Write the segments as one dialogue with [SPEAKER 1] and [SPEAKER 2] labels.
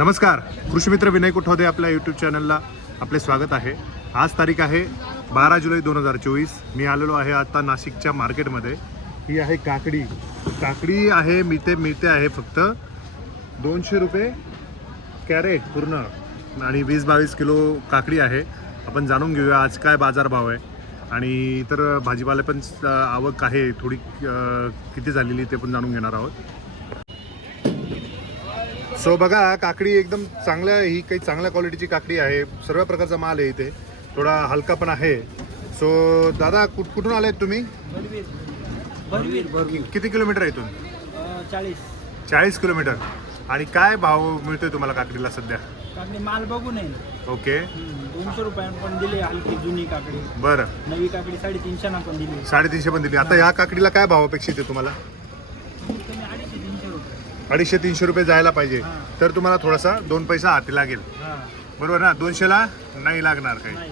[SPEAKER 1] नमस्कार. कृषीमित्र विनय कुठवदे आपल्या यूट्यूब चॅनलला आपले स्वागत आहे. आज तारीख आहे बारा जुलै दोन हजार चोवीस. मी आलेलो आहे आता नाशिकच्या मार्केटमध्ये. ही आहे काकडी. काकडी आहे मिळते मिळते आहे फक्त दोनशे रुपये कॅरेट पूर्ण आणि वीस बावीस किलो काकडी आहे. आपण जाणून घेऊया आज काय बाजारभाव आहे. आणि इतर भाजीपाला पण आवक आहे. थोडी किती झालेली ते पण जाणून घेणार आहोत. सो बघा काकडी एकदम चांगल्या ही काही चांगल्या क्वालिटीची काकडी आहे. सर्व प्रकारचा माल आहे इथे. थोडा हलका पण आहे. सो दादा कुठ कुठून आले तुम्ही? कि- किती किलोमीटर आहे इथून?
[SPEAKER 2] चाळीस.
[SPEAKER 1] चाळीस किलोमीटर. आणि काय भाव मिळतोय तुम्हाला काकडीला सध्या?
[SPEAKER 2] काकडी माल बघू नये
[SPEAKER 1] ओके
[SPEAKER 2] दोनशे रुपयानं पण दिली हलकी जुनी काकडी.
[SPEAKER 1] बरं.
[SPEAKER 2] नवी काकडी साडेतीनशे ना पण दिली
[SPEAKER 1] साडेतीनशे पण दिली आता या काकडीला काय भाव अपेक्षित आहे तुम्हाला?
[SPEAKER 2] कमी अडीचशे तीनशे
[SPEAKER 1] अडीचशे तीनशे रुपये जायला पाहिजे. तर तुम्हाला थोडासा दोन पैसा हाती लागेल. बरोबर ना? दोनशेला नाही लागणार काही.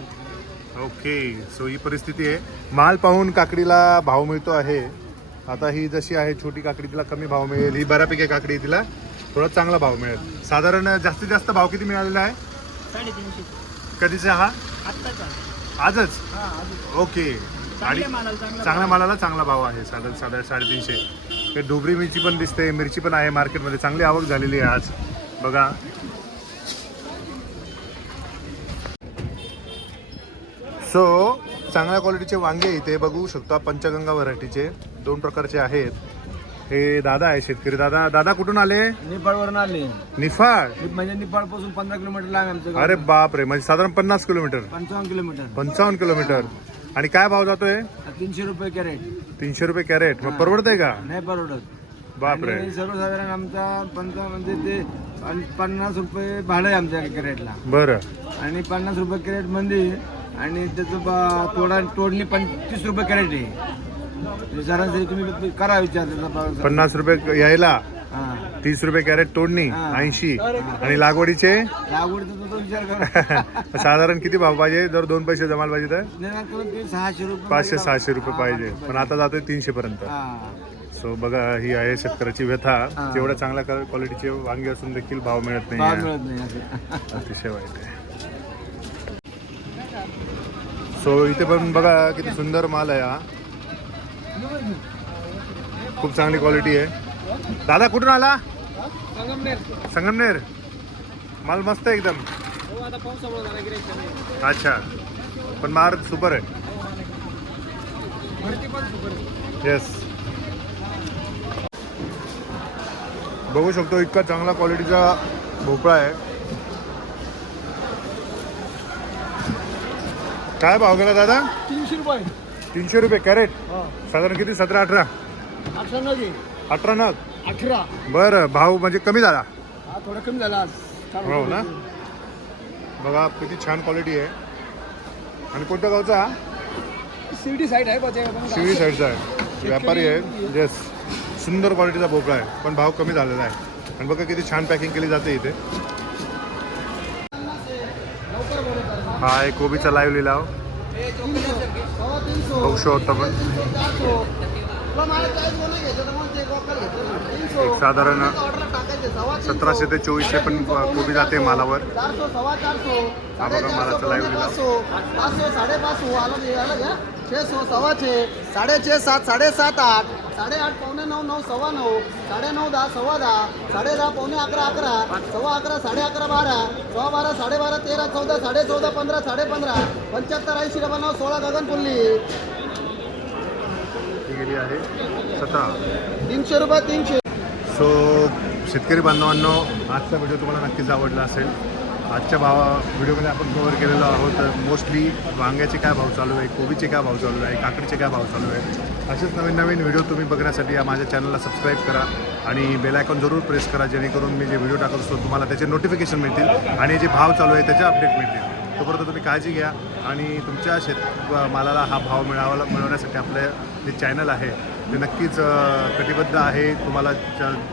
[SPEAKER 1] ओके. सो ही परिस्थिती आहे. माल पाहून काकडीला भाव मिळतो आहे. आता ही जशी आहे छोटी काकडी तिला कमी भाव मिळेल. ही बऱ्यापैकी काकडी तिला. थोडा चांगला भाव मिळेल. साधारण जास्तीत जास्त भाव किती मिळालेला आहे? कधीचा हा? आजच? ओके.
[SPEAKER 2] चांगल्या मालाला चांगला
[SPEAKER 1] चांगल्या मालाला चांगला भाव आहे. साधा साधा साडेतीनशे. ते ढोबरी मिरची पण दिसते मिरची पण आहे मार्केटमध्ये. चांगली आवक झालेली आहे आज. बघा. सो चांगल्या क्वालिटीचे वांगे इथे बघू शकता पंचगंगा व्हरायटीचे. दोन प्रकारचे आहेत. हे दादा आहे शेतकरी. दादा दादा कुठून आले?
[SPEAKER 3] निपाळवरून आले.
[SPEAKER 1] निफाड?
[SPEAKER 3] म्हणजे निपाळपासून पंधरा किलोमीटर लांब आहे आमचं गाव.
[SPEAKER 1] अरे बाप रे म्हणजे साधारण पन्नास किलोमीटर.
[SPEAKER 3] पंचावन्न किलोमीटर.
[SPEAKER 1] पंचावन्न किलोमीटर. आणि काय भाव जातोय?
[SPEAKER 3] तीनशे रुपये कॅरेट.
[SPEAKER 1] तीनशे रुपये कॅरेट. मग परवडतंय का?
[SPEAKER 3] नाही परवडत.
[SPEAKER 1] बापरे.
[SPEAKER 3] आणि सर्वसाधारण आमचा पंचा म्हणजे ते पन- पन्नास रुपये भाडं आहे आमच्या कॅरेटला.
[SPEAKER 1] बरं.
[SPEAKER 3] आणि पन्नास रुपये कॅरेटमध्ये आणि त्याचं बा- तोडा तोडणी पंचवीस रुपये कॅरेट आहे. सरासरी तुम्ही करा विचार त्याचा भाव.
[SPEAKER 1] पन्नास रुपये यायला. तीस रुपये कॅरेट तोडणी. ऐंशी. आणि लागवडीचे? साधारण किती भाव पाहिजे? जर दोन पैसे जमायला पाहिजे तर? पाचशे सहाशे रुपये पाहिजे. पण आता जातोय तीनशे पर्यंत.
[SPEAKER 3] हा.
[SPEAKER 1] सो बघा ही आहे शेतकऱ्याची व्यथा. जेवढ्या चांगल्या क्वालिटीचे वांगे असून देखील भाव मिळत नाही अतिशय वाईट आहे. सो इथे पण बघा किती सुंदर माल आहे हा. खूप चांगली क्वालिटी आहे. दादा कुठून आला? संगमनेर. माल मस्त आहे एकदम. अच्छा. पण मार सुपर आहे. येस बघू शकतो इतका चांगला क्वालिटीचा भोपळा आहे. काय भाव गेला दादा?
[SPEAKER 3] तीनशे रुपये.
[SPEAKER 1] तीनशे रुपये कॅरेट. साधारण किती? सतरा अठरा.
[SPEAKER 3] अठरा
[SPEAKER 1] अठरा नग?
[SPEAKER 3] अठरा.
[SPEAKER 1] बरं भाव म्हणजे कमी झाला.
[SPEAKER 3] हा थोडा कमी झाला आज.
[SPEAKER 1] हो ना? बघा किती छान क्वालिटी आहे. आणि कोणत्या गावचा हा?
[SPEAKER 3] शिर्डी साईड आहे
[SPEAKER 1] शिवडी साईडचा आहे. व्यापारी आहे. येस सुंदर क्वालिटीचा भोपळा आहे. पण भाव कमी झालेला आहे. आणि बघा किती छान पॅकिंग केली जाते इथे. हा कोबीचा लाईव्ह लिलाव. बघू शकतो आपण. एक साधारण सतराशे ते चोवीसशे पण कोबी जाते मालावर. हा बघा मालाचा लाईव्ह
[SPEAKER 4] घ्या छे सो सव्वा छे सात साडेसात आठ साडेआठ पावणे नऊ नऊ सव्वा नऊ साडे नऊ दहा सव्वा दहा साडे दहा पावणे अकरा अकरा सव्वा अकरा साडे अकरा बारा सव्वा बारा साडेबारा तेरा चौदा साडे चौदा पंधरा साडे पंधरा पंच्याहत्तर ऐंशी डबल नऊ सोळा गगनपुल्ली.
[SPEAKER 1] ती गेली आहे. सतरा.
[SPEAKER 4] तीनशे रुपये तीनशे.
[SPEAKER 1] सो शेतकरी बांधवांनो आजचा व्हिडिओ तुम्हाला नक्कीच आवडला असेल. आजच्या भावा व्हिडिओमध्ये आपण कव्हर केलेलो आहोत तर मोस्टली वांग्याचे काय भाव चालू आहे कोबीचे काय भाव चालू आहे काकडीचे काय भाव चालू आहे असेच नवीन नवीन व्हिडिओ तुम्ही बघण्यासाठी या माझ्या चॅनलला सबस्क्राईब करा आणि बेल आयकॉन जरूर प्रेस करा जेणेकरून मी जे व्हिडिओ टाकत असतो तुम्हाला त्याचे नोटिफिकेशन मिळतील आणि जे भाव चालू आहे त्याचे अपडेट मिळतील. तोपर्यंत तुम्ही काळजी घ्या आणि तुमच्या शेत मालाला हा भाव मिळावा मिळवण्यासाठी आपलं जे चॅनल आहे ते नक्कीच कटिबद्ध आहे. तुम्हाला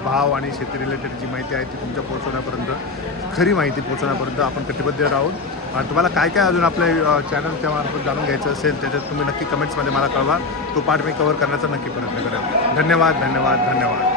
[SPEAKER 1] भाव आणि शेती रिलेटेड जी माहिती आहे ती तुमच्या पोहोचवण्यापर्यंत खरी माहिती पोहोचवण्यापर्यंत आपण कटिबद्ध राहून आणि तुम्हाला काय काय अजून आपल्या चॅनलच्या मार्फत जाणून घ्यायचं असेल त्याच्यात तुम्ही नक्की कमेंट्समध्ये मला कळवा. तो पार्ट मी कवर करण्याचा नक्की प्रयत्न करेन. धन्यवाद धन्यवाद धन्यवाद.